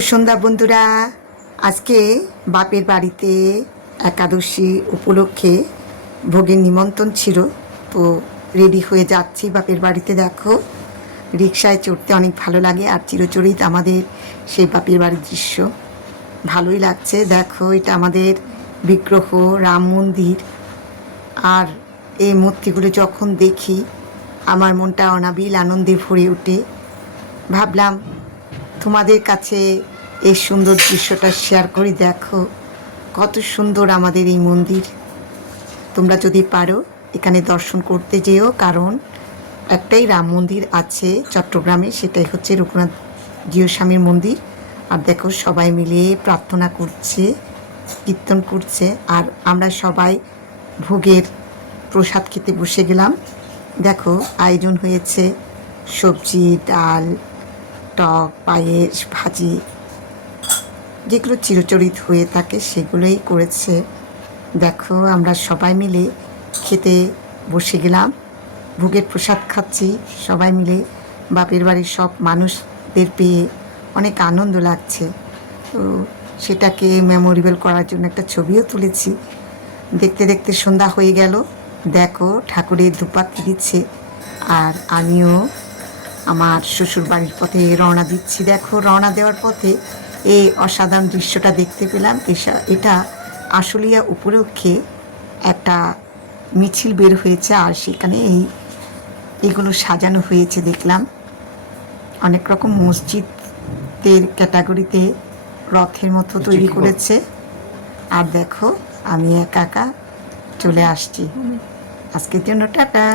সন্ধ্যা বন্ধুরা, আজকে বাপের বাড়িতে একাদশী উপলক্ষে ভোগের নিমন্ত্রণ ছিল, তো রেডি হয়ে যাচ্ছি বাপের বাড়িতে। দেখো, রিকশায় চড়তে অনেক ভালো লাগে, আর চিরচরিত আমাদের সেই বাপের বাড়ির দৃশ্য ভালোই লাগছে। দেখো, এটা আমাদের বিগ্রহ রাম মন্দির, আর এই মূর্তিগুলো যখন দেখি আমার মনটা অনাবিল আনন্দে ভরে ওঠে। ভাবলাম তোমাদের কাছে এই সুন্দর দৃশ্যটা শেয়ার করি। দেখো কত সুন্দর আমাদের এই মন্দির। তোমরা যদি পারো এখানে দর্শন করতে যেও, কারণ একটাই রাম মন্দির আছে চট্টগ্রামে, সেটাই হচ্ছে রঘুনাথ জিউস্বামীর মন্দির। আর দেখো, সবাই মিলে প্রার্থনা করছে, কীর্তন করছে, আর আমরা সবাই ভোগের প্রসাদ খেতে বসে গেলাম। দেখো, আয়োজন হয়েছে সবজি, ডাল, টক, পায়েস, ভাজি, যেগুলো চিরচরিত হয়ে থাকে সেগুলোই করেছে। দেখো, আমরা সবাই মিলে খেতে বসে গেলাম, ভোগের প্রসাদ খাচ্ছি সবাই মিলে। বাপের বাড়ির সব মানুষদের পেয়ে অনেক আনন্দ লাগছে, তো সেটাকে মেমোরেবল করার জন্য একটা ছবিও তুলেছি। দেখতে দেখতে সন্ধ্যা হয়ে গেল। দেখো, ঠাকুরের ধূপবাতি দিচ্ছে, আর আমিও আমার শ্বশুর বাড়ির পথে রওনা দিচ্ছি। দেখো, রওনা দেওয়ার পথে এই অসাধারণ দৃশ্যটা দেখতে পেলাম। এটা আশুলিয়া উপলক্ষে একটা মিছিল বের হয়েছে, আর সেখানে এইগুলো সাজানো হয়েছে। দেখলাম অনেক রকম মসজিদের ক্যাটাগরিতে রথের মতো তৈরি করেছে। আর দেখো, আমি একা একা চলে আসছি। আজকের জন্য টাটা।